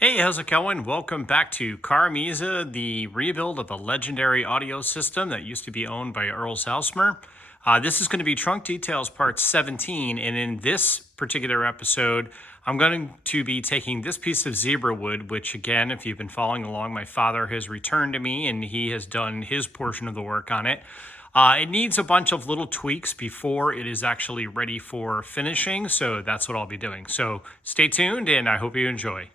Hey, how's it going? Welcome back to CarMiZa, the rebuild of the legendary audio system that used to be owned by Earl Salsmer. This is going to be Trunk Details Part 17, and in this particular episode, I'm going to be taking this piece of Zebrawood, which again, if you've been following along, my father has returned to me and he has done his portion of the work on it. It needs a bunch of little tweaks before it is actually ready for finishing, so that's what I'll be doing. So stay tuned and I hope you enjoy.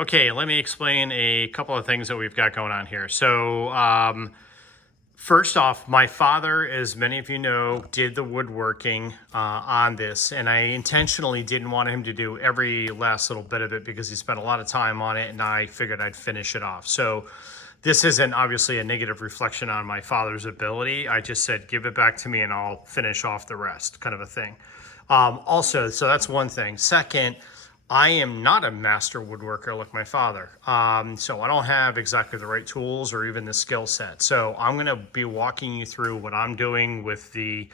Okay, let me explain a couple of things that we've got going on here. So, first off, my father, as many of you know, did the woodworking on this, and I intentionally didn't want him to do every last little bit of it because he spent a lot of time on it, and I figured I'd finish it off. So, this isn't obviously a negative reflection on my father's ability. I just said, give it back to me and I'll finish off the rest, kind of a thing. Also, so that's one thing. Second, I am not a master woodworker like my father. So I don't have exactly the right tools or even the skill set. So I'm gonna be walking you through what I'm doing with the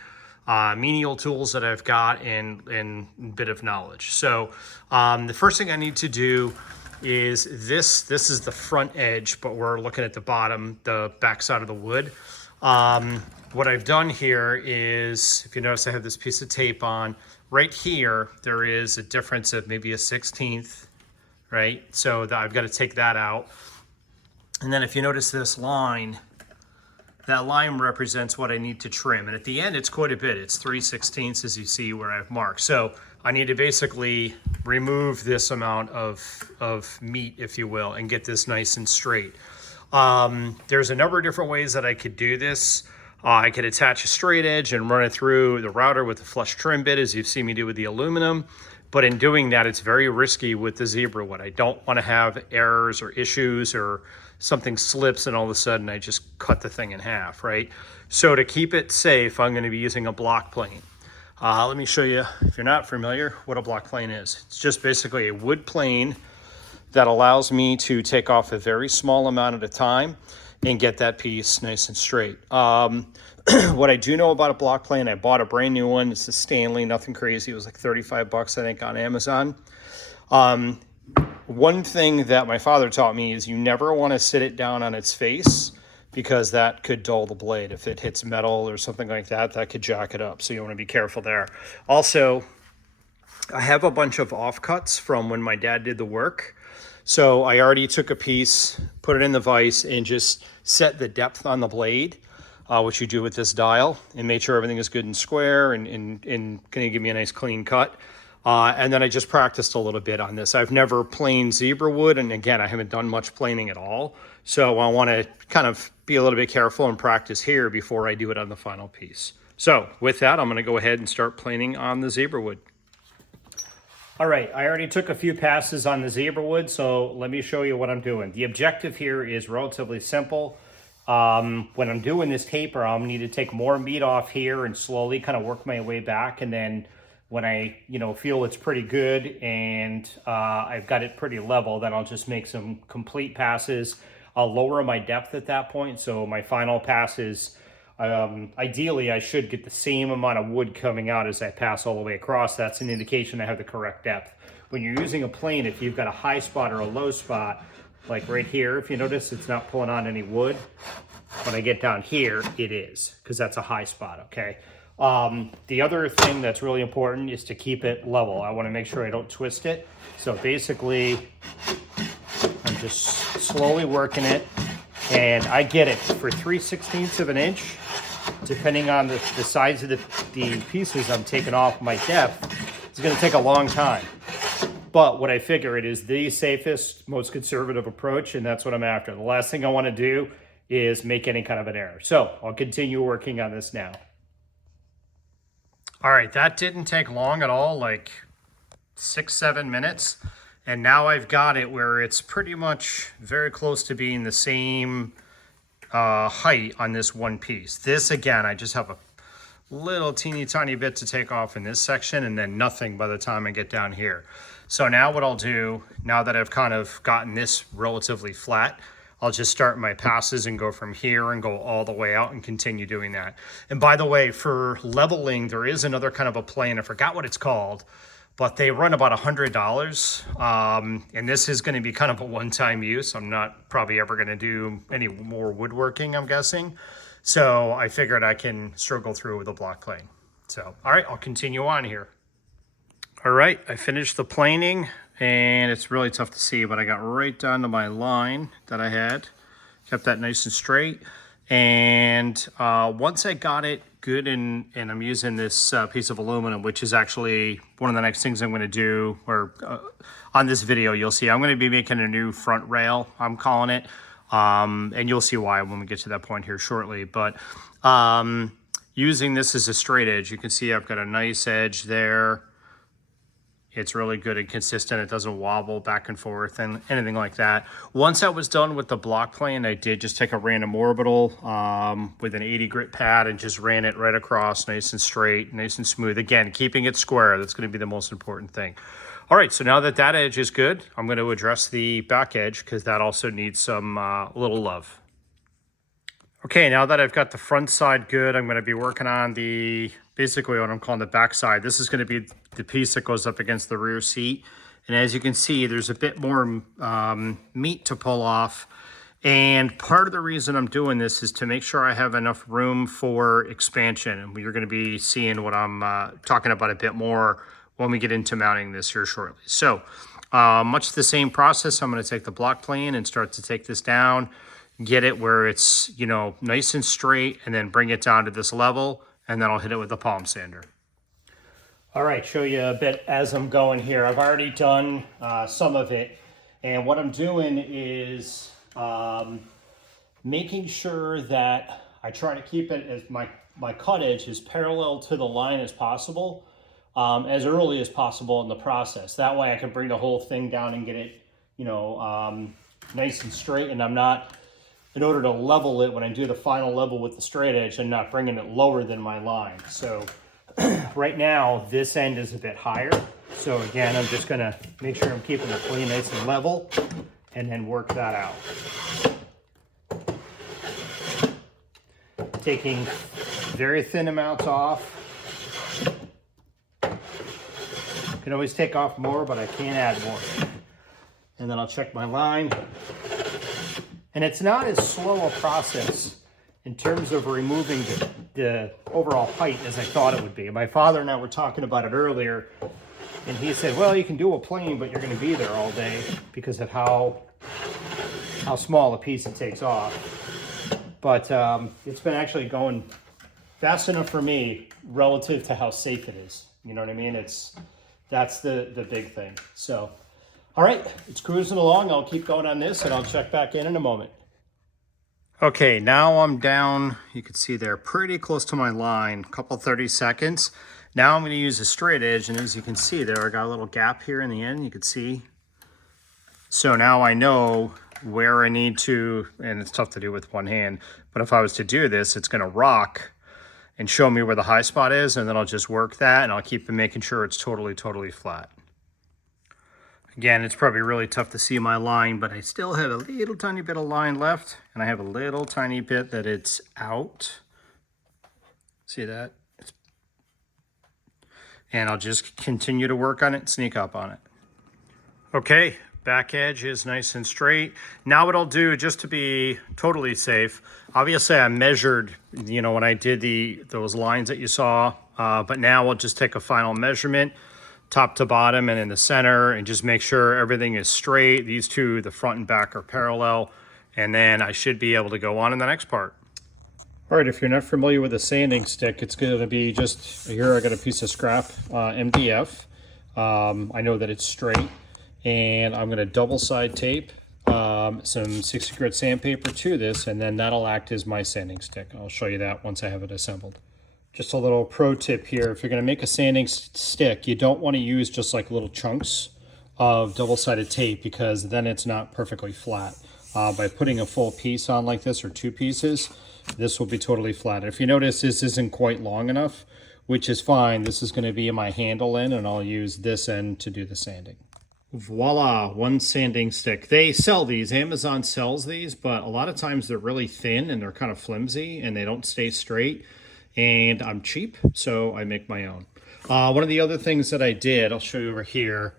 menial tools that I've got and a bit of knowledge. So the first thing I need to do is this is the front edge, but we're looking at the bottom, the back side of the wood. What I've done here is, if you notice, I have this piece of tape on. Right here, there is a difference of maybe a 1/16, right? So I've got to take that out. And then if you notice this line, that line represents what I need to trim. And at the end, it's quite a bit. It's 3/16 as you see where I've marked. So I need to basically remove this amount of meat, if you will, and get this nice and straight. There's a number of different ways that I could do this. I could attach a straight edge and run it through the router with a flush trim bit, as you've seen me do with the aluminum. But in doing that, it's very risky with the Zebrawood. I don't want to have errors or issues or something slips and all of a sudden I just cut the thing in half, right? So to keep it safe, I'm going to be using a block plane. Let me show you, if you're not familiar, what a block plane is. It's just basically a wood plane that allows me to take off a very small amount at a time and get that piece nice and straight. What I do know about a block plane, I bought a brand new one. It's a Stanley, nothing crazy. It was like 35 bucks, I think, on Amazon. One thing that my father taught me is you never want to sit it down on its face because that could dull the blade. If it hits metal or something like that, that could jack it up. So you want to be careful there. Also, I have a bunch of offcuts from when my dad did the work. So I already took a piece, put it in the vise, and just set the depth on the blade, which you do with this dial, and made sure everything is good and square and going to give me a nice clean cut. And then I just practiced a little bit on this. I've never planed Zebrawood, and again, I haven't done much planing at all. So I want to kind of be a little bit careful and practice here before I do it on the final piece. So with that, I'm going to go ahead and start planing on the Zebrawood. All right, I already took a few passes on the Zebrawood, so let me show you what I'm doing. The objective here is relatively simple. When I'm doing this taper, I'll need to take more meat off here and slowly kind of work my way back. And then when I, feel it's pretty good and I've got it pretty level, then I'll just make some complete passes. I'll lower my depth at that point, so my final passes, ideally, I should get the same amount of wood coming out as I pass all the way across. That's an indication I have the correct depth. When you're using a plane, if you've got a high spot or a low spot, like right here, if you notice, it's not pulling on any wood. When I get down here, it is, because that's a high spot, okay? The other thing that's really important is to keep it level. I want to make sure I don't twist it. So basically, I'm just slowly working it. And I get it for 3/16 of an inch, depending on the size of the pieces I'm taking off my depth. It's going to take a long time. But what I figure it is the safest, most conservative approach, and that's what I'm after. The last thing I want to do is make any kind of an error. So I'll continue working on this now. All right, that didn't take long at all, like 6-7 minutes. And now I've got it where it's pretty much very close to being the same height on this one piece. This, again, I just have a little teeny tiny bit to take off in this section and then nothing by the time I get down here. So now what I'll do, now that I've kind of gotten this relatively flat, I'll just start my passes and go from here and go all the way out and continue doing that. And by the way, for leveling, there is another kind of a plane. I forgot what it's called, but they run about $100. And this is going to be kind of a one-time use. I'm not probably ever going to do any more woodworking, I'm guessing. So I figured I can struggle through with a block plane. So, all right, I'll continue on here. All right, I finished the planing, and it's really tough to see, but I got right down to my line that I had. Kept that nice and straight. And once I got it good, and I'm using this piece of aluminum, which is actually one of the next things I'm going to do, or on this video you'll see I'm going to be making a new front rail, I'm calling it, and you'll see why when we get to that point here shortly. But using this as a straight edge, you can see I've got a nice edge there. It's really good and consistent. It doesn't wobble back and forth and anything like that. Once I was done with the block plane, I did just take a random orbital with an 80 grit pad and just ran it right across, nice and straight, nice and smooth. Again, keeping it square, that's going to be the most important thing. All right, so now that that edge is good, I'm going to address the back edge because that also needs some little love. Okay, now that I've got the front side good, I'm going to be working on basically what I'm calling the back side. This is going to be the piece that goes up against the rear seat. And as you can see, there's a bit more meat to pull off. And part of the reason I'm doing this is to make sure I have enough room for expansion. And you're going to be seeing what I'm talking about a bit more when we get into mounting this here shortly. So much the same process. I'm going to take the block plane and start to take this down, get it where it's, you know, nice and straight, and then bring it down to this level, and then I'll hit it with the palm sander. All right, show you a bit as I'm going here. I've already done some of it, and what I'm doing is making sure that I try to keep it as my cut edge as parallel to the line as possible, as early as possible in the process. That way I can bring the whole thing down and get it, you know, nice and straight, and I'm not, in order to level it when I do the final level with the straight edge, I'm not bringing it lower than my line. So right now, this end is a bit higher. So again, I'm just gonna make sure I'm keeping the plane nice and level and then work that out. Taking very thin amounts off. You can always take off more, but I can't add more. And then I'll check my line. And it's not as slow a process in terms of removing the overall height as I thought it would be. My father and I were talking about it earlier, and he said, well, you can do a plane, but you're going to be there all day because of how small a piece it takes off. But it's been actually going fast enough for me relative to how safe it is. You know what I mean? That's the big thing. So, all right, it's cruising along. I'll keep going on this, and I'll check back in a moment. Okay, now I'm down, you can see there, pretty close to my line, couple 30 seconds. Now I'm going to use a straight edge, and as you can see there, I got a little gap here in the end, you can see. So now I know where I need to, and it's tough to do with one hand, but if I was to do this, it's going to rock and show me where the high spot is, and then I'll just work that, and I'll keep making sure it's totally flat. Again, it's probably really tough to see my line, but I still have a little tiny bit of line left, and I have a little tiny bit that it's out. See that? And I'll just continue to work on it, sneak up on it. Okay, back edge is nice and straight. Now what I'll do, just to be totally safe, obviously I measured, you know, when I did those lines that you saw, but now I'll just take a final measurement, top to bottom and in the center, and just make sure everything is straight. These two, the front and back, are parallel, and then I should be able to go on in the next part. All right, if you're not familiar with a sanding stick, it's going to be just, here I got a piece of scrap MDF. I know that it's straight, and I'm going to double side tape some 60 grit sandpaper to this, and then that'll act as my sanding stick. I'll show you that once I have it assembled. Just a little pro tip here, if you're going to make a sanding stick, you don't want to use just like little chunks of double-sided tape, because then it's not perfectly flat. By putting a full piece on like this, or two pieces, this will be totally flat. If you notice, this isn't quite long enough, which is fine. This is going to be my handle end, and I'll use this end to do the sanding. Voila, one sanding stick. They sell these, Amazon sells these, but a lot of times they're really thin and they're kind of flimsy and they don't stay straight. And I'm cheap, so I make my own. One of the other things that I did, I'll show you over here.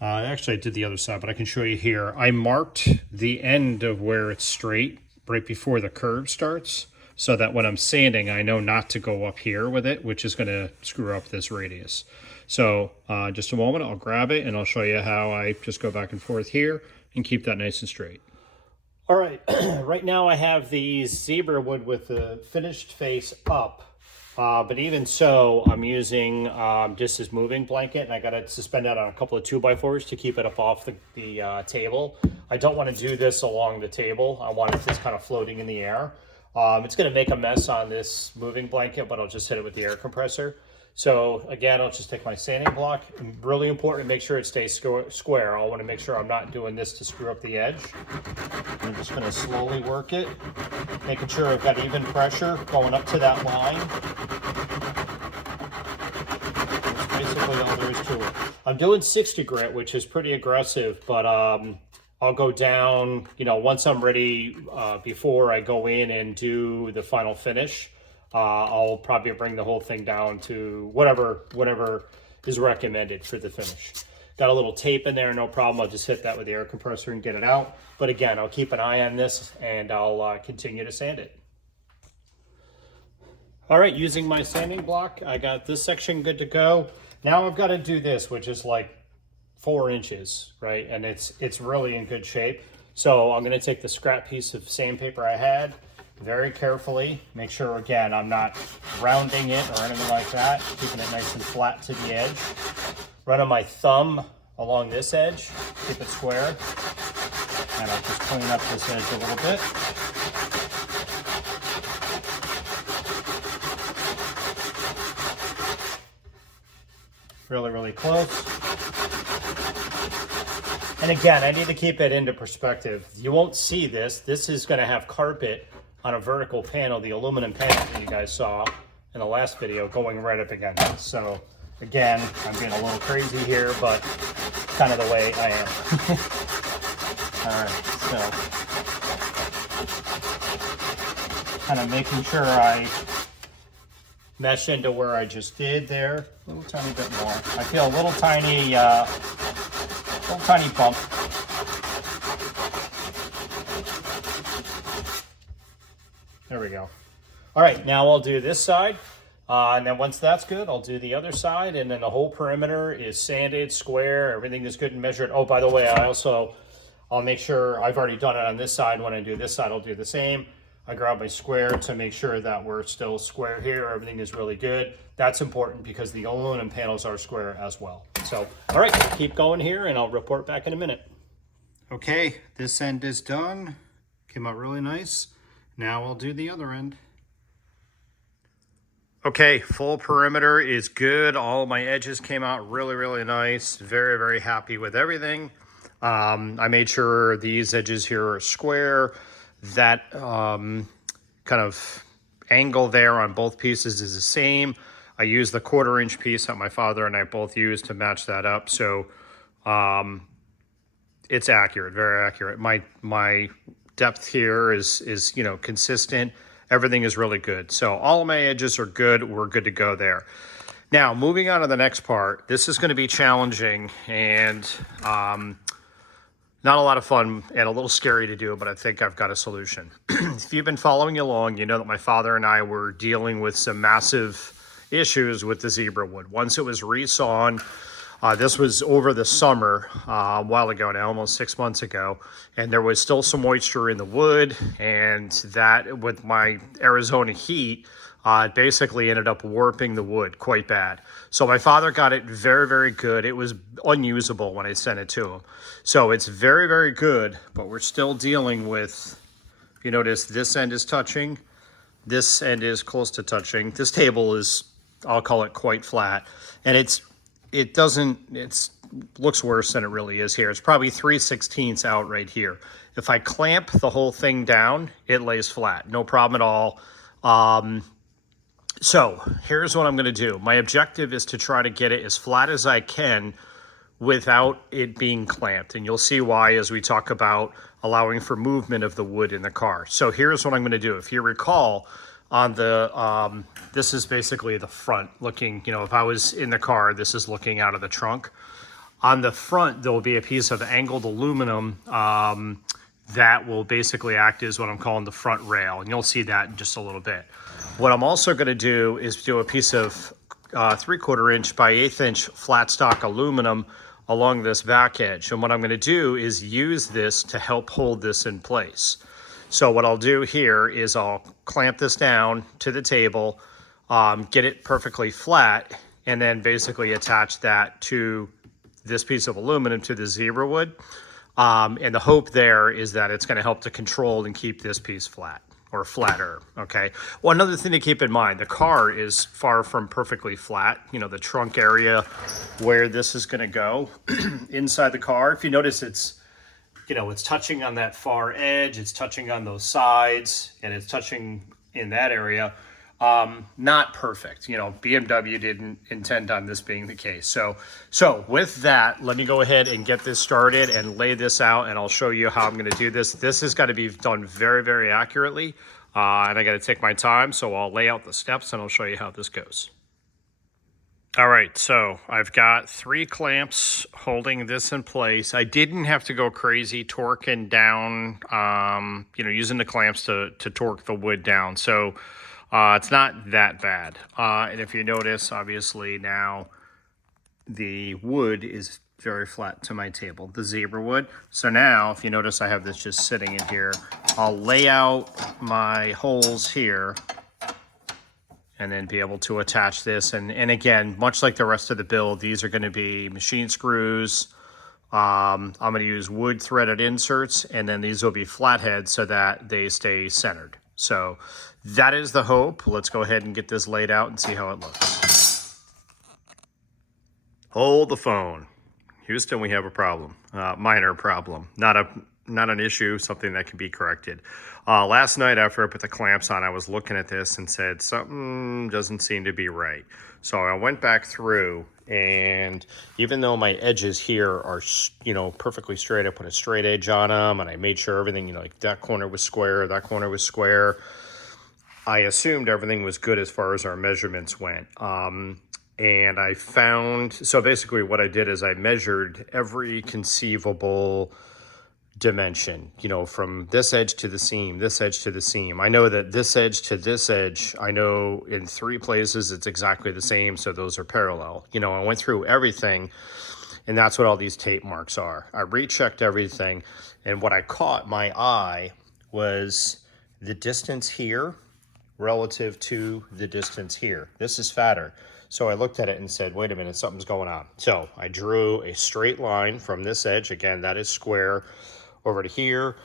Actually, I did the other side, but I can show you here. I marked the end of where it's straight right before the curve starts, so that when I'm sanding, I know not to go up here with it, which is going to screw up this radius. So just a moment, I'll grab it and I'll show you how I just go back and forth here and keep that nice and straight. All right, right now I have the Zebrawood with the finished face up. But even so, I'm using just this moving blanket, and I got to suspend that on a couple of 2x4s to keep it up off the table. I don't want to do this along the table. I want it just kind of floating in the air. It's going to make a mess on this moving blanket, but I'll just hit it with the air compressor. So again, I'll just take my sanding block. Really important to make sure it stays square. I want to make sure I'm not doing this to screw up the edge. I'm just going to slowly work it, making sure I've got even pressure going up to that line. That's basically all there is to it. I'm doing 60 grit, which is pretty aggressive, but I'll go down, you know, once I'm ready, before I go in and do the final finish. I'll probably bring the whole thing down to whatever is recommended for the finish. Got a little tape in there, no problem. I'll just hit that with the air compressor and get it out. But again, I'll keep an eye on this and I'll continue to sand it. All right, using my sanding block, I got this section good to go. Now I've got to do this, which is like 4 inches, right? And it's really in good shape. So I'm going to take the scrap piece of sandpaper I had, very carefully, make sure again I'm not rounding it or anything like that, keeping it nice and flat to the edge. Running my thumb along this edge, keep it square, and I'll just clean up this edge a little bit. Really, really close. And again, I need to keep it into perspective. You won't see this. This is going to have carpet on a vertical panel, the aluminum panel that you guys saw in the last video, going right up against it. So again, I'm getting a little crazy here, but kind of the way I am. All right, so kind of making sure I mesh into where I just did there, a little tiny bit more. I feel a little tiny bump. There we go. All right, now I'll do this side. And then once that's good, I'll do the other side. And then the whole perimeter is sanded, square, everything is good and measured. Oh, by the way, I'll make sure I've already done it on this side. When I do this side, I'll do the same. I grab my square to make sure that we're still square here. Everything is really good. That's important because the aluminum panels are square as well. So, all right, keep going here and I'll report back in a minute. Okay, this end is done. Came out really nice. Now I'll do the other end. Okay, full perimeter is good. All my edges came out really, really nice. Very, very happy with everything. I made sure these edges here are square. That kind of angle there on both pieces is the same. I used the 1/4 inch piece that my father and I both used to match that up. So it's accurate, very accurate. My depth here is you know, consistent. Everything is really good. So all of my edges are good. We're good to go there. Now, moving on to the next part. This is going to be challenging and not a lot of fun and a little scary to do, but I think I've got a solution. If you've been following along, you know that my father and I were dealing with some massive issues with the Zebrawood. Once it was resawn, this was over the summer, a while ago now, almost 6 months ago, and there was still some moisture in the wood, and that, with my Arizona heat, it basically ended up warping the wood quite bad. So my father got it very, very good. It was unusable when I sent it to him. So it's very, very good, but we're still dealing with, if you notice, this end is touching, this end is close to touching. This table is, I'll call it, quite flat, and it looks worse than it really is here. It's probably 3/16 out right here. If I clamp the whole thing down, it lays flat, no problem at all. So here's what I'm going to do. My objective is to try to get it as flat as I can without it being clamped. And you'll see why as we talk about allowing for movement of the wood in the car. So here's what I'm going to do. If you recall, On the, this is basically the front looking, you know, if I was in the car, this is looking out of the trunk. On the front, there will be a piece of angled aluminum that will basically act as what I'm calling the front rail, and you'll see that in just a little bit. What I'm also going to do is do a piece of 3/4 inch by 1/8 inch flat stock aluminum along this back edge. And what I'm going to do is use this to help hold this in place. So what I'll do here is I'll clamp this down to the table, get it perfectly flat, and then basically attach that to this piece of aluminum to the Zebrawood. And the hope there is that it's going to help to control and keep this piece flat or flatter. Okay. Well, another thing to keep in mind, the car is far from perfectly flat. You know, the trunk area where this is going to go inside the car. If you notice, it's, you know, it's touching on that far edge, it's touching on those sides, and it's touching in that area. Not perfect. You know, BMW didn't intend on this being the case. So with that, let me go ahead and get this started and lay this out, and I'll show you how I'm going to do this. This has got to be done very, very accurately, and I got to take my time. So I'll lay out the steps and I'll show you how this goes. All right, so I've got 3 clamps holding this in place. I didn't have to go crazy torquing down, you know, using the clamps to torque the wood down. So it's not that bad. And if you notice, obviously now the wood is very flat to my table, the Zebrawood. So now, if you notice, I have this just sitting in here. I'll lay out my holes here and then be able to attach this. And again, much like the rest of the build, these are going to be machine screws. I'm going to use wood threaded inserts, and then these will be flatheads so that they stay centered. So that is the hope. Let's go ahead and get this laid out and see how it looks. Hold the phone. Houston, we have a problem. Minor problem. Not an issue, something that can be corrected. Last night after I put the clamps on, I was looking at this and said, something doesn't seem to be right. So I went back through, and even though my edges here are, you know, perfectly straight, I put a straight edge on them, and I made sure everything, you know, like that corner was square, that corner was square. I assumed everything was good as far as our measurements went. And I found, so basically what I did is I measured every conceivable dimension, you know, from this edge to the seam, this edge to the seam. I know that this edge to this edge, I know in 3 places it's exactly the same, so those are parallel. You know, I went through everything, and that's what all these tape marks are. I rechecked everything, and what I caught my eye was the distance here relative to the distance here. This is fatter. So I looked at it and said, wait a minute, something's going on. So I drew a straight line from this edge, again, that is square, over to here,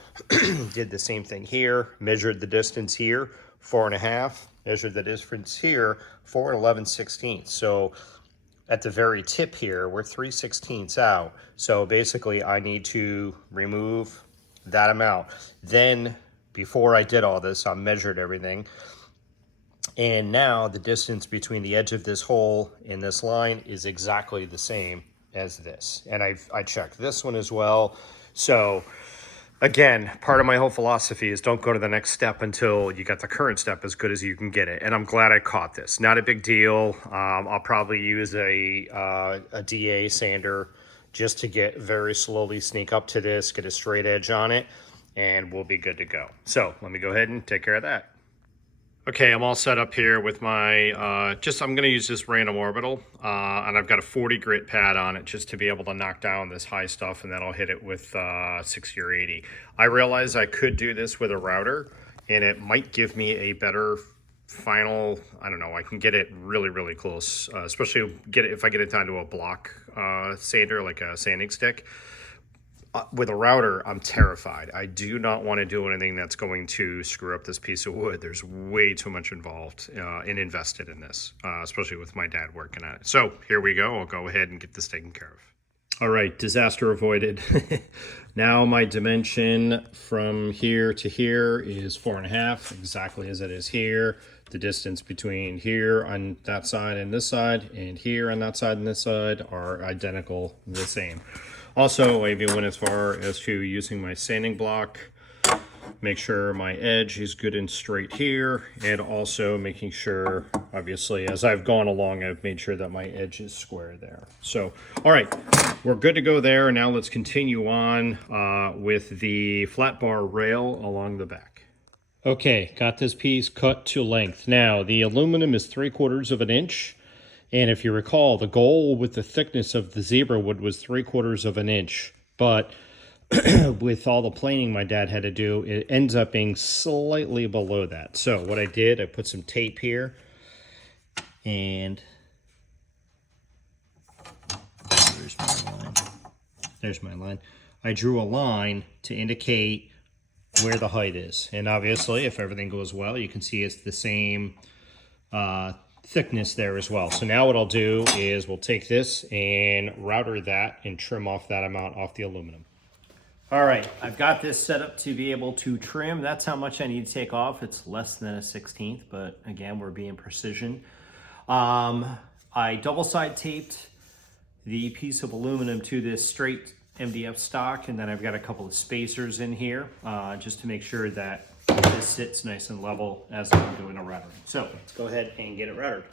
did the same thing here, measured the distance here, 4.5, measured the difference here, 4 11/16. So at the very tip here, we're 3/16 out. So basically I need to remove that amount. Then before I did all this, I measured everything. And now the distance between the edge of this hole and this line is exactly the same as this. And I checked this one as well. So again, part of my whole philosophy is don't go to the next step until you got the current step as good as you can get it. And I'm glad I caught this. Not a big deal. I'll probably use a DA sander just to get very slowly sneak up to this, get a straight edge on it, and we'll be good to go. So let me go ahead and take care of that. Okay, I'm all set up here with my, I'm going to use this random orbital, and I've got a 40 grit pad on it just to be able to knock down this high stuff, and then I'll hit it with 60 or 80. I realize I could do this with a router, and it might give me a better final, I don't know, I can get it really, really close, especially if I get it down to a block sander, like a sanding stick. With a router, I'm terrified. I do not want to do anything that's going to screw up this piece of wood. There's way too much involved and invested in this, especially with my dad working at it. So here we go. I'll go ahead and get this taken care of. All right, disaster avoided. Now my dimension from here to here is 4.5, exactly as it is here. The distance between here on that side and this side, and here on that side and this side are identical, the same. Also, I even went as far as to using my sanding block make sure my edge is good and straight here, and also making sure, obviously, as I've gone along, I've made sure that my edge is square there. So, all right, we're good to go there. Now let's continue on with the flat bar rail along the back. Okay, got this piece cut to length. Now, the aluminum is 3/4 of an inch. And if you recall, the goal with the thickness of the Zebrawood was 3/4 of an inch. But with all the planing my dad had to do, it ends up being slightly below that. So what I did, I put some tape here. And there's my line. There's my line. I drew a line to indicate where the height is. And obviously, if everything goes well, you can see it's the same thickness there as well. So now what I'll do is we'll take this and router that and trim off that amount off the aluminum. All right, I've got this set up to be able to trim. That's how much I need to take off. It's less than a 1/16, but again, we're being precision. I double side taped the piece of aluminum to this straight MDF stock, and then I've got a couple of spacers in here just to make sure that this sits nice and level as I'm doing a router. So let's go ahead and get it routered.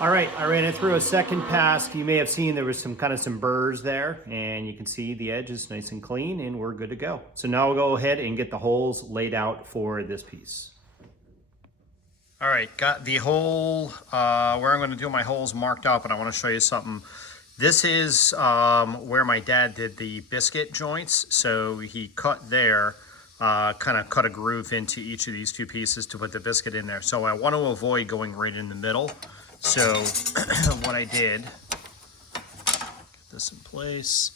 All right, I ran it through a second pass. You may have seen there was some burrs there, and you can see the edge is nice and clean, and we're good to go. So now we'll go ahead and get the holes laid out for this piece. All right, got the hole where I'm going to do my holes marked up, and I want to show you something. This is where my dad did the biscuit joints. So he cut there, kind of cut a groove into each of these two pieces to put the biscuit in there. So I want to avoid going right in the middle. So what I did, get this in place,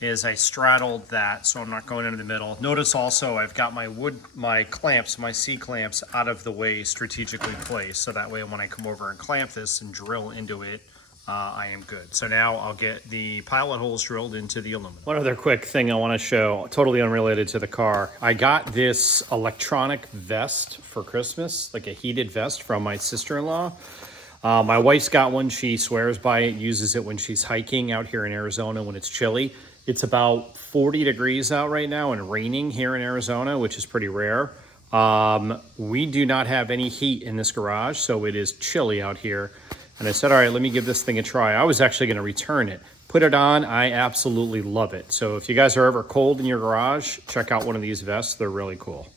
is I straddled that so I'm not going into the middle. Notice also I've got my clamps, my C-clamps out of the way, strategically placed, so that way when I come over and clamp this and drill into it, I am good. So now I'll get the pilot holes drilled into the aluminum. One other quick thing I want to show, totally unrelated to the car. I got this electronic vest for Christmas, like a heated vest from my sister-in-law. My wife's got one. She swears by it, uses it when she's hiking out here in Arizona when it's chilly. It's about 40 degrees out right now and raining here in Arizona, which is pretty rare. We do not have any heat in this garage, so it is chilly out here. And I said, all right, let me give this thing a try. I was actually going to return it. Put it on. I absolutely love it. So if you guys are ever cold in your garage, check out one of these vests. They're really cool.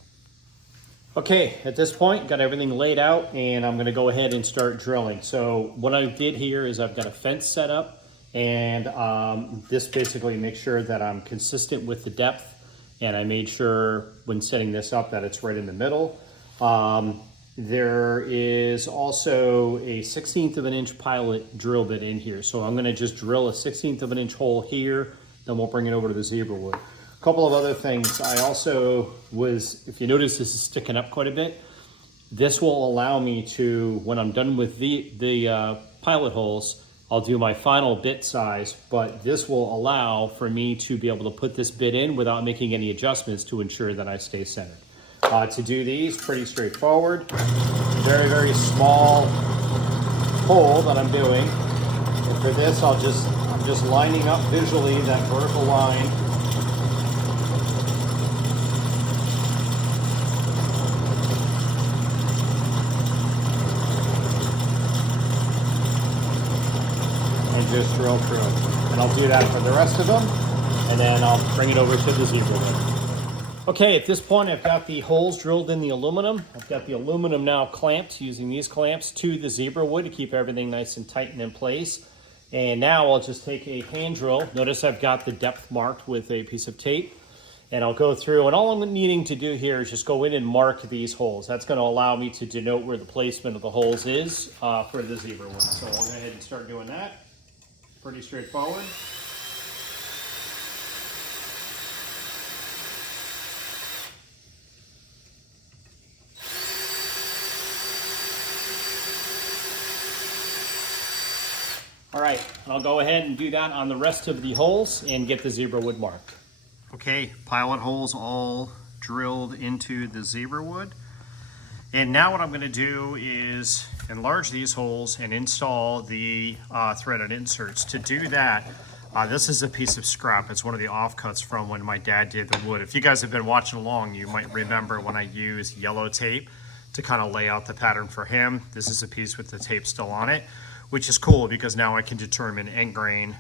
Okay, at this point, got everything laid out, and I'm gonna go ahead and start drilling. So what I did here is I've got a fence set up, and this basically makes sure that I'm consistent with the depth, and I made sure when setting this up that it's right in the middle. There is also a 1/16 of an inch pilot drill bit in here. So I'm gonna just drill a 1/16 of an inch hole here, then we'll bring it over to the Zebrawood. A couple of other things. I also if you notice this is sticking up quite a bit, this will allow me to, when I'm done with the pilot holes, I'll do my final bit size, but this will allow for me to be able to put this bit in without making any adjustments to ensure that I stay centered. To do these, pretty straightforward. Very, very small hole that I'm doing. And for this, I'm just lining up visually that vertical line. just drill through them. And I'll do that for the rest of them, and then I'll bring it over to the Zebrawood. Okay, at this point I've got the holes drilled in the aluminum. I've got the aluminum now clamped using these clamps to the Zebrawood to keep everything nice and tight and in place. And now I'll just take a hand drill. Notice I've got the depth marked with a piece of tape. And I'll go through, and all I'm needing to do here is just go in and mark these holes. That's going to allow me to denote where the placement of the holes is for the Zebrawood. So I'll go ahead and start doing that. Pretty straightforward. All right, and I'll go ahead and do that on the rest of the holes and get the Zebrawood marked. Okay, pilot holes all drilled into the Zebrawood. And now what I'm going to do is enlarge these holes and install the threaded inserts. To do that, this is a piece of scrap. It's one of the offcuts from when my dad did the wood. If you guys have been watching along, you might remember when I used yellow tape to kind of lay out the pattern for him. This is a piece with the tape still on it, which is cool because now I can determine end grain,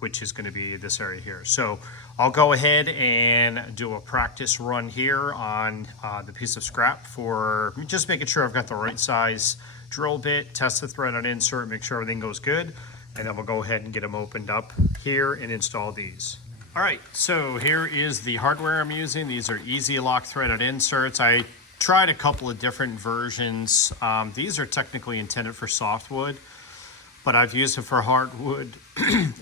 which is going to be this area here. So I'll go ahead and do a practice run here on the piece of scrap for just making sure I've got the right size drill bit, test the thread on insert, make sure everything goes good, and then we'll go ahead and get them opened up here and install these. All right, so here is the hardware I'm using. These are Easy Lock threaded inserts. I tried a couple of different versions. These are technically intended for softwood, but I've used it for hardwood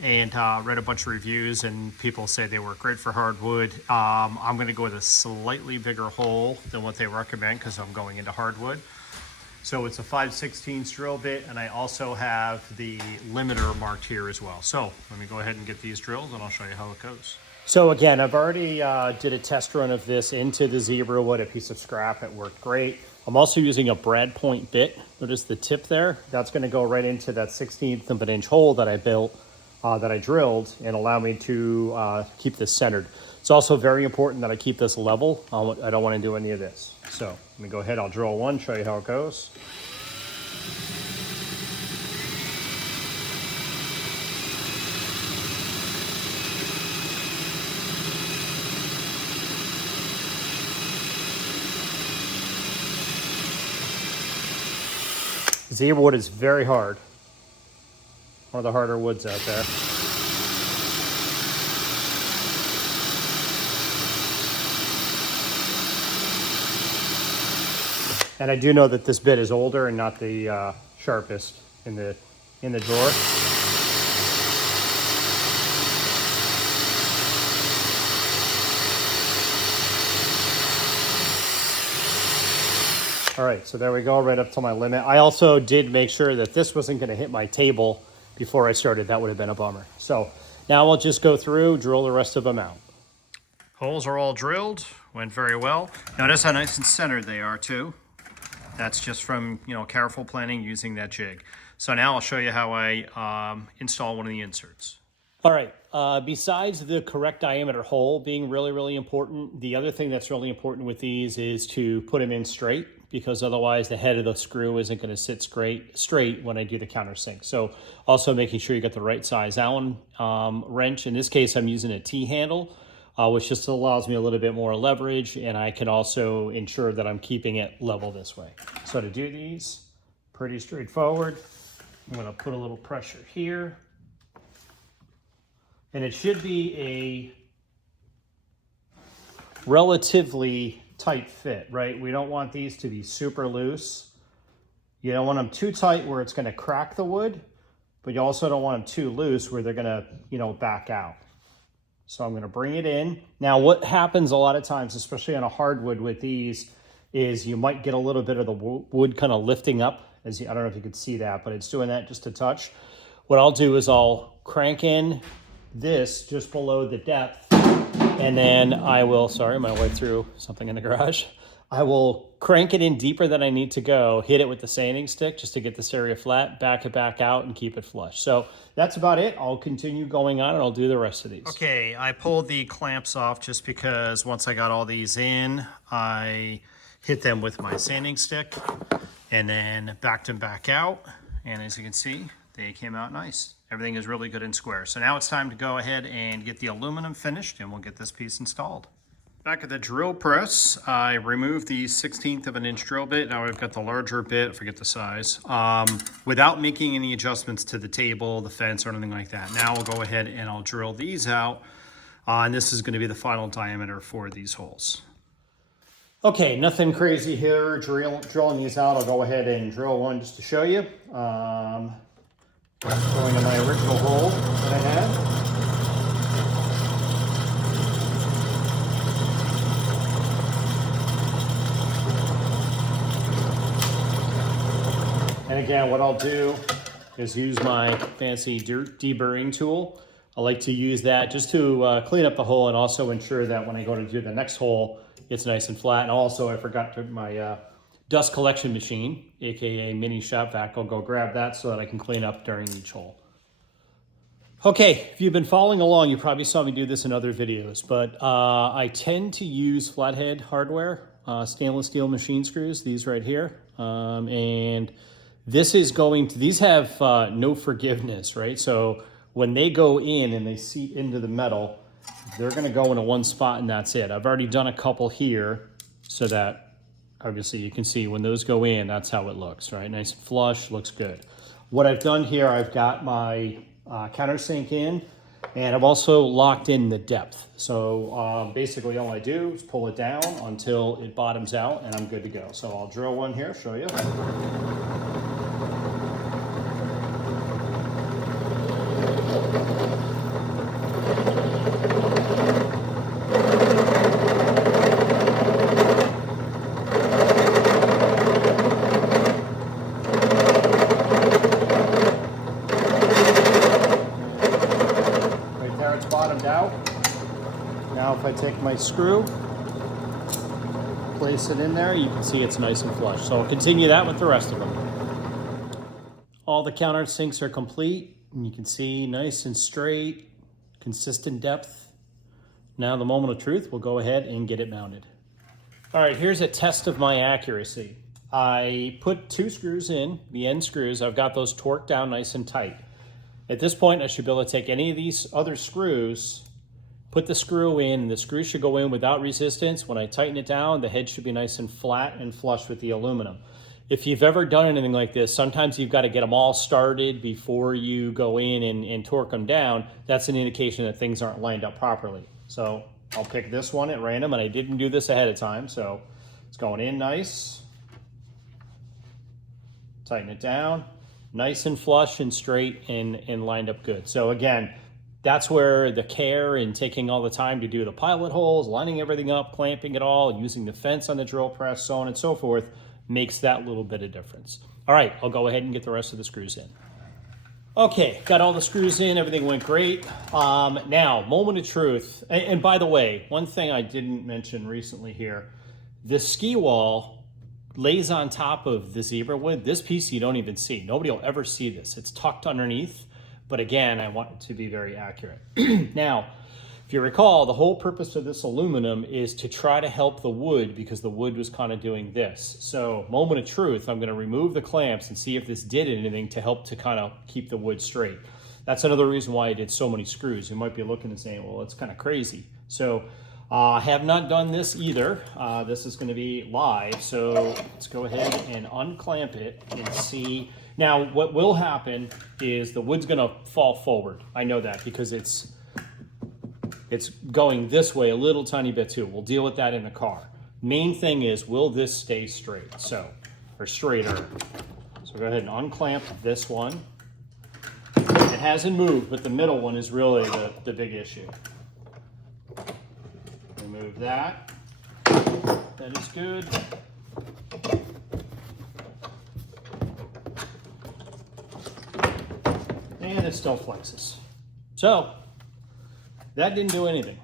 and read a bunch of reviews, and people say they work great for hardwood. I'm going to go with a slightly bigger hole than what they recommend because I'm going into hardwood. So it's a 5/16 drill bit, and I also have the limiter marked here as well. So let me go ahead and get these drilled, and I'll show you how it goes. So again, I've already did a test run of this into the Zebrawood, a piece of scrap. It worked great. I'm also using a brad point bit. Notice the tip there. That's going to go right into that 1/16 of an inch hole that I built, that I drilled, and allow me to keep this centered. It's also very important that I keep this level. I don't want to do any of this. So let me go ahead. I'll drill one, show you how it goes. Zebrawood is very hard. One of the harder woods out there. And I do know that this bit is older and not the sharpest in the drawer. All right, so there we go, right up to my limit. I also did make sure that this wasn't going to hit my table before I started. That would have been a bummer. So now I'll just go through, drill the rest of them out. Holes are all drilled, went very well. Notice how nice and centered they are too. That's just from, careful planning using that jig. So now I'll show you how I install one of the inserts. All right, besides the correct diameter hole being really, really important, the other thing that's really important with these is to put them in straight, because otherwise the head of the screw isn't going to sit straight when I do the countersink. So also making sure you got the right size Allen wrench. In this case, I'm using a T-handle, which just allows me a little bit more leverage, and I can also ensure that I'm keeping it level this way. So to do these, pretty straightforward. I'm going to put a little pressure here. And it should be a relatively tight fit, right? We don't want these to be super loose. You don't want them too tight where it's going to crack the wood, but you also don't want them too loose where they're going to, back out. So I'm going to bring it in. Now, what happens a lot of times, especially on a hardwood with these, is you might get a little bit of the wood kind of lifting up. I don't know if you could see that, but it's doing that just a touch. What I'll do is I'll crank in this just below the depth, and then I will, sorry, my way through something in the garage. I will crank it in deeper than I need to go, hit it with the sanding stick just to get this area flat, back it back out, and keep it flush. So that's about it. I'll continue going on, and I'll do the rest of these. Okay, I pulled the clamps off just because once I got all these in, I hit them with my sanding stick and then backed them back out. And as you can see, they came out nice. Everything is really good and square. So now it's time to go ahead and get the aluminum finished, and we'll get this piece installed. Back at the drill press, I removed the 1/16 of an inch drill bit. Now I've got the larger bit, I forget the size, without making any adjustments to the table, the fence, or anything like that. Now I'll go ahead and I'll drill these out, and this is going to be the final diameter for these holes. Okay, nothing crazy here, drilling these out. I'll go ahead and drill one just to show you. Going to my original hole that I had. And again, what I'll do is use my fancy deburring tool. I like to use that just to clean up the hole and also ensure that when I go to do the next hole, it's nice and flat. And also, I forgot my dust collection machine, aka mini shop vac. I'll go grab that so that I can clean up during each hole. Okay, if you've been following along, you probably saw me do this in other videos, but I tend to use flathead hardware, stainless steel machine screws, these right here, and these have no forgiveness, right? So when they go in and they seat into the metal, they're gonna go into one spot and that's it. I've already done a couple here so that obviously you can see when those go in, that's how it looks, right? Nice and flush, looks good. What I've done here, I've got my countersink in, and I've also locked in the depth. So basically all I do is pull it down until it bottoms out and I'm good to go. So I'll drill one here, show you. Out. Now if I take my screw, place it in there, you can see it's nice and flush. So I'll continue that with the rest of them. All the countersinks are complete, and you can see nice and straight, consistent depth. Now the moment of truth, we'll go ahead and get it mounted. All right, here's a test of my accuracy. I put 2 screws in, the end screws. I've got those torqued down nice and tight. At this point, I should be able to take any of these other screws, put the screw in, and the screw should go in without resistance. When I tighten it down, the head should be nice and flat and flush with the aluminum. If you've ever done anything like this, sometimes you've got to get them all started before you go in and torque them down. That's an indication that things aren't lined up properly. So I'll pick this one at random, and I didn't do this ahead of time, so it's going in nice. Tighten it down. Nice and flush and straight and lined up good. So again, that's where the care and taking all the time to do the pilot holes, lining everything up, clamping it all, using the fence on the drill press, so on and so forth, makes that little bit of difference. All right, I'll go ahead and get the rest of the screws in. Okay, got all the screws in, everything went great. Now, moment of truth. And by the way, one thing I didn't mention recently here, the ski wall lays on top of the Zebrawood. This piece you don't even see. Nobody will ever see this. It's tucked underneath, but again, I want it to be very accurate. Now, if you recall, the whole purpose of this aluminum is to try to help the wood because the wood was kind of doing this. So, moment of truth, I'm gonna remove the clamps and see if this did anything to help to kind of keep the wood straight. That's another reason why I did so many screws. You might be looking and saying, well, it's kind of crazy. So, I have not done this either. This is going to be live, so let's go ahead and unclamp it and see. Now, what will happen is the wood's going to fall forward. I know that because it's going this way a little tiny bit too. We'll deal with that in the car. Main thing is, will this stay straight? Or straighter. So go ahead and unclamp this one. It hasn't moved, but the middle one is really the big issue. Remove that. That is good. And it still flexes. So, that didn't do anything.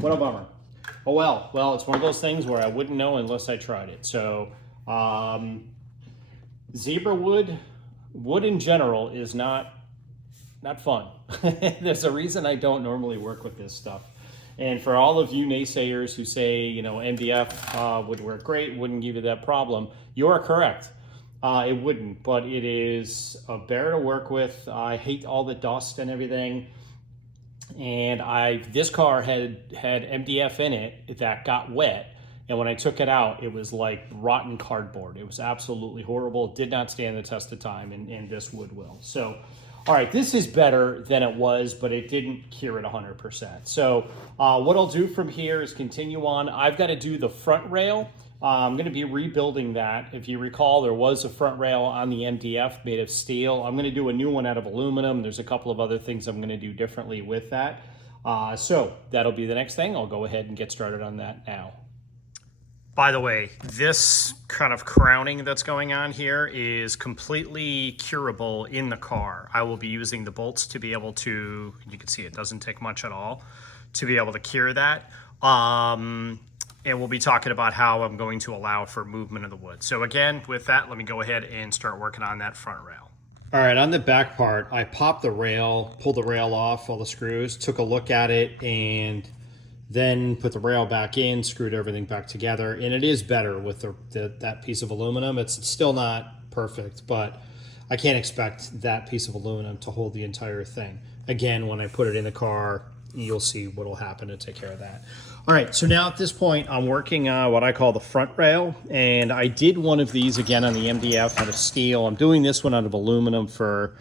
What a bummer. Oh well. Well, it's one of those things where I wouldn't know unless I tried it. So, Zebrawood, wood in general is not fun. There's a reason I don't normally work with this stuff. And for all of you naysayers who say, you know, MDF would work great, wouldn't give you that problem, you are correct. It wouldn't, but it is a bear to work with. I hate all the dust and everything. And this car had MDF in it that got wet, and when I took it out, it was like rotten cardboard. It was absolutely horrible. It did not stand the test of time, and this wood will. So, all right, this is better than it was, but it didn't cure it 100%. So what I'll do from here is continue on. I've got to do the front rail. I'm going to be rebuilding that. If you recall, there was a front rail on the MDF made of steel. I'm going to do a new one out of aluminum. There's a couple of other things I'm going to do differently with that. So that'll be the next thing. I'll go ahead and get started on that now. By the way, this kind of crowning that's going on here is completely curable in the car. I will be using the bolts to be able to, you can see it doesn't take much at all, to be able to cure that. And we'll be talking about how I'm going to allow for movement of the wood. So again, with that, let me go ahead and start working on that front rail. All right, on the back part, I popped the rail, pulled the rail off, all the screws, took a look at it, and then put the rail back in, screwed everything back together. And it is better with that piece of aluminum. It's still not perfect, but I can't expect that piece of aluminum to hold the entire thing. Again, when I put it in the car, you'll see what will happen to take care of that. All right, so now at this point, I'm working on what I call the front rail, and I did one of these again on the MDF out of steel. I'm doing this one out of aluminum for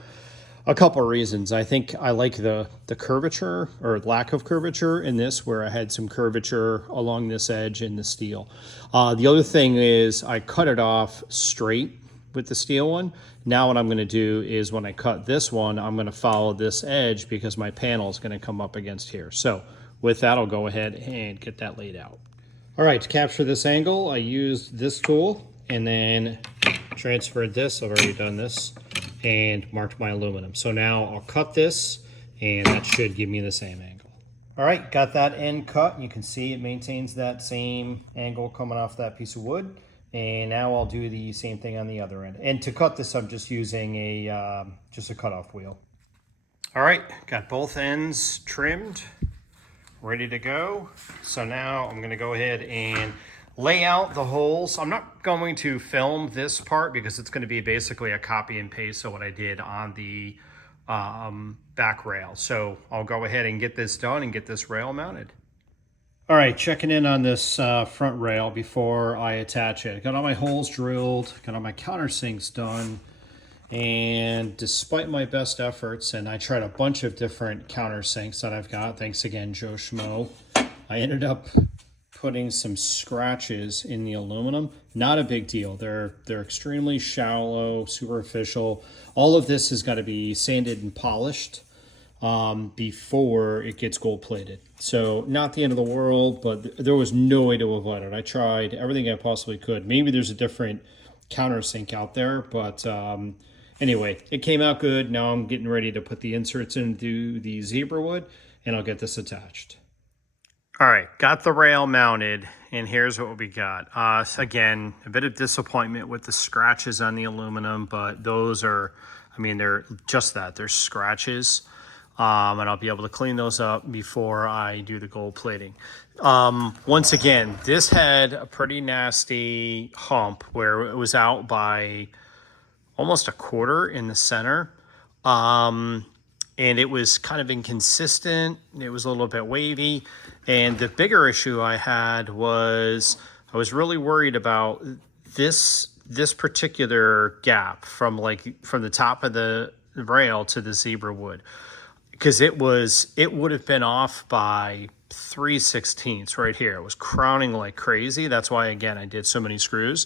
a couple of reasons. I think I like the curvature or lack of curvature in this, where I had some curvature along this edge in the steel. The other thing is I cut it off straight with the steel one. Now what I'm going to do is when I cut this one, I'm going to follow this edge because my panel is going to come up against here. So with that, I'll go ahead and get that laid out. All right, to capture this angle, I used this tool and then transferred this. I've already done this and marked my aluminum. So now I'll cut this and that should give me the same angle. All right, got that end cut. You can see it maintains that same angle coming off that piece of wood. And now I'll do the same thing on the other end. And to cut this, I'm just using just a cutoff wheel. All right, got both ends trimmed, ready to go. So now I'm gonna go ahead and lay out the holes. I'm not going to film this part because it's gonna be basically a copy and paste of what I did on the back rail. So I'll go ahead and get this done and get this rail mounted. All right, checking in on this front rail before I attach it. Got all my holes drilled, got all my countersinks done, and despite my best efforts, and I tried a bunch of different countersinks that I've got, thanks again, Joe Schmo, I ended up putting some scratches in the aluminum. Not a big deal. They're extremely shallow, superficial. All of this has got to be sanded and polished before it gets gold plated. So not the end of the world, but there was no way to avoid it. I tried everything I possibly could. Maybe there's a different countersink out there, but anyway, it came out good. Now I'm getting ready to put the inserts into the Zebrawood and I'll get this attached. All right, got the rail mounted and here's what we got. Again, a bit of disappointment with the scratches on the aluminum, but those are, I mean, they're just that, they're scratches. And I'll be able to clean those up before I do the gold plating. Once again, this had a pretty nasty hump where it was out by almost a quarter in the center. And it was kind of inconsistent. It was a little bit wavy. And the bigger issue I had was I was really worried about this particular gap from the top of the rail to the Zebrawood. Because it would have been off by 3/16 right here. It was crowning like crazy. That's why, again, I did so many screws.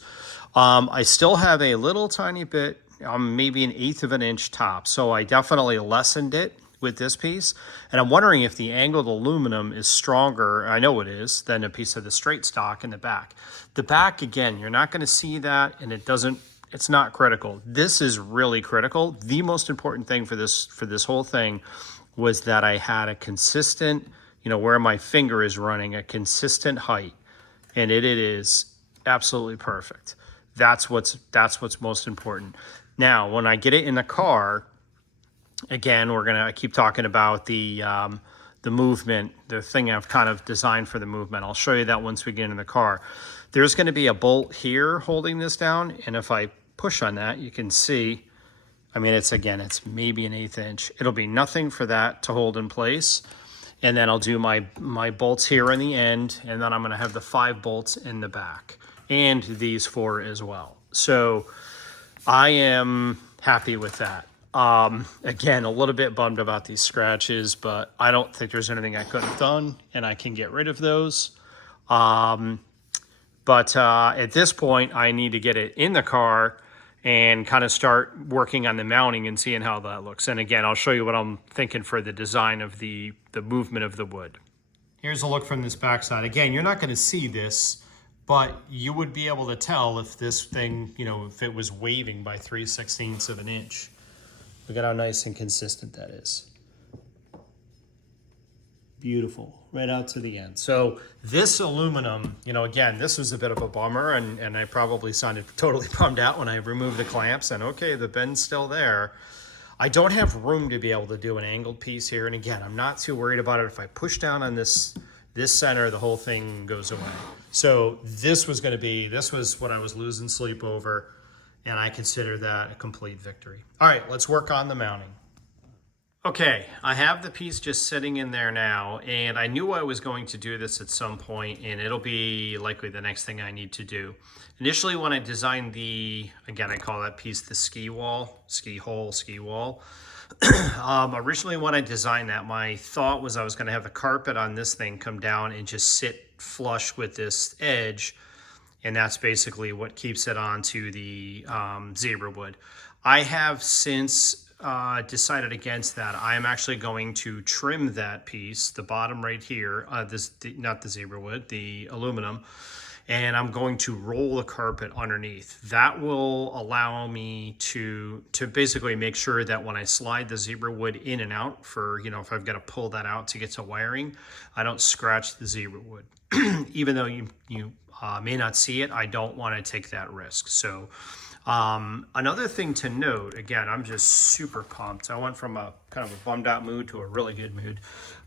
I still have a little tiny bit, maybe 1/8 of an inch top. So I definitely lessened it with this piece. And I'm wondering if the angled aluminum is stronger, I know it is, than a piece of the straight stock in the back. The back, again, you're not going to see that, and it's not critical. This is really critical. The most important thing for this whole thing was that I had a consistent, where my finger is running, a consistent height, and it is absolutely perfect. That's what's most important. Now, when I get it in the car, again, I keep talking about the movement, the thing I've kind of designed for the movement. I'll show you that once we get in the car. There's going to be a bolt here holding this down, and if I push on that, you can see, I mean, it's maybe an 1/8 inch. It'll be nothing for that to hold in place. And then I'll do my bolts here in the end, and then I'm gonna have the 5 bolts in the back, and these 4 as well. So I am happy with that. Again, a little bit bummed about these scratches, but I don't think there's anything I could have done, and I can get rid of those. But at this point, I need to get it in the car and kind of start working on the mounting and seeing how that looks. And again, I'll show you what I'm thinking for the design of the movement of the wood. Here's a look from this backside. Again, you're not gonna see this, but you would be able to tell if this thing, you know, if it was waving by 3/16 of an inch. Look at how nice and consistent that is. Beautiful, right out to the end. So this aluminum, you know, again, this was a bit of a bummer, and I probably sounded totally bummed out when I removed the clamps and okay, the bend's still there. I don't have room to be able to do an angled piece here. And again, I'm not too worried about it. If I push down on this center, the whole thing goes away. So this was what I was losing sleep over, and I consider that a complete victory. All right, let's work on the mounting. Okay, I have the piece just sitting in there now, and I knew I was going to do this at some point, and it'll be likely the next thing I need to do. Initially, when I designed again, I call that piece the ski wall. Originally, when I designed that, my thought was I was going to have the carpet on this thing come down and just sit flush with this edge, and that's basically what keeps it onto the Zebrawood. I have since decided against that. I am actually going to trim that piece, the bottom right here, not the Zebrawood, the aluminum, and I'm going to roll the carpet underneath. That will allow me to basically make sure that when I slide the Zebrawood in and out for, you know, if I've got to pull that out to get to wiring, I don't scratch the Zebrawood. Even though you may not see it, I don't want to take that risk. So another thing to note, again, I'm just super pumped. I went from a kind of a bummed out mood to a really good mood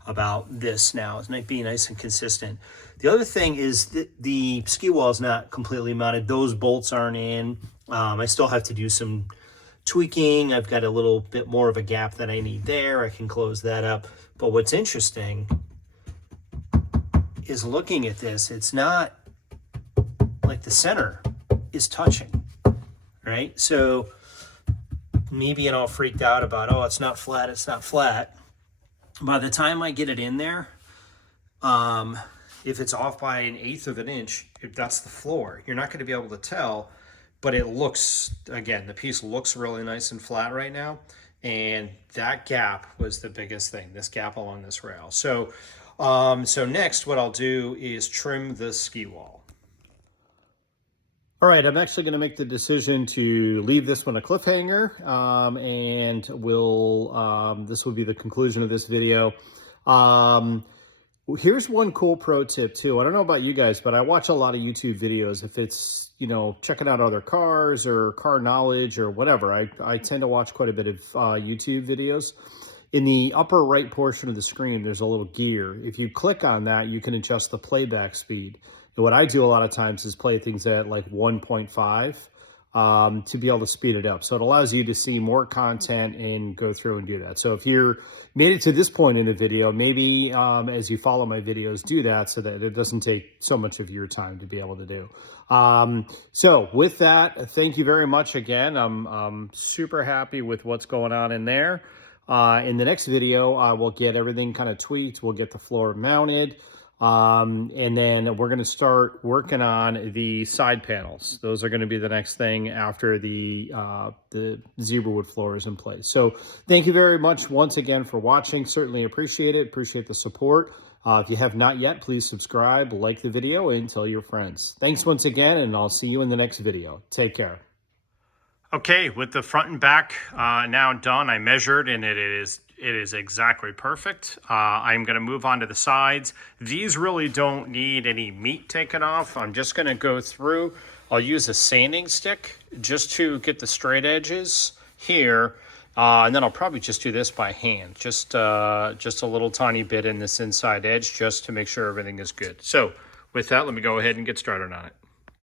about this now. It's being nice and consistent. The other thing is that the ski wall is not completely mounted. Those bolts aren't in. I still have to do some tweaking. I've got a little bit more of a gap that I need there. I can close that up. But what's interesting is looking at this, it's not like the center is touching. Right? So maybe it all freaked out about, oh, it's not flat, it's not flat. By the time I get it in there, if it's off by 1/8 of an inch, if that's the floor, you're not going to be able to tell, but it looks, again, the piece looks really nice and flat right now. And that gap was the biggest thing, this gap along this rail. So, so next what I'll do is trim the ski wall. All right, I'm actually going to make the decision to leave this one a cliffhanger, and this will be the conclusion of this video. Here's one cool pro tip too. I don't know about you guys, but I watch a lot of YouTube videos. If it's, you know, checking out other cars or car knowledge or whatever, I tend to watch quite a bit of YouTube videos. In the upper right portion of the screen, there's a little gear. If you click on that, you can adjust the playback speed. And what I do a lot of times is play things at like 1.5 to be able to speed it up. So it allows you to see more content and go through and do that. So if you're made it to this point in the video, maybe as you follow my videos, do that so that it doesn't take so much of your time to be able to do. So with that, thank you very much again. I'm super happy with what's going on in there. In the next video, we'll get everything kind of tweaked. We'll get the floor mounted. And then we're going to start working on the side panels. Those are going to be the next thing after the Zebrawood floor is in place. So thank you very much once again for watching. Certainly appreciate it. Appreciate the support. If you have not yet, please subscribe, like the video, and tell your friends. Thanks once again, and I'll see you in the next video. Take care. Okay, with the front and back now done, I measured, and it is exactly perfect. I'm going to move on to the sides. These really don't need any meat taken off. I'm just going to go through. I'll use a sanding stick just to get the straight edges here. And then I'll probably just do this by hand. Just a little tiny bit in this inside edge just to make sure everything is good. So with that, let me go ahead and get started on it.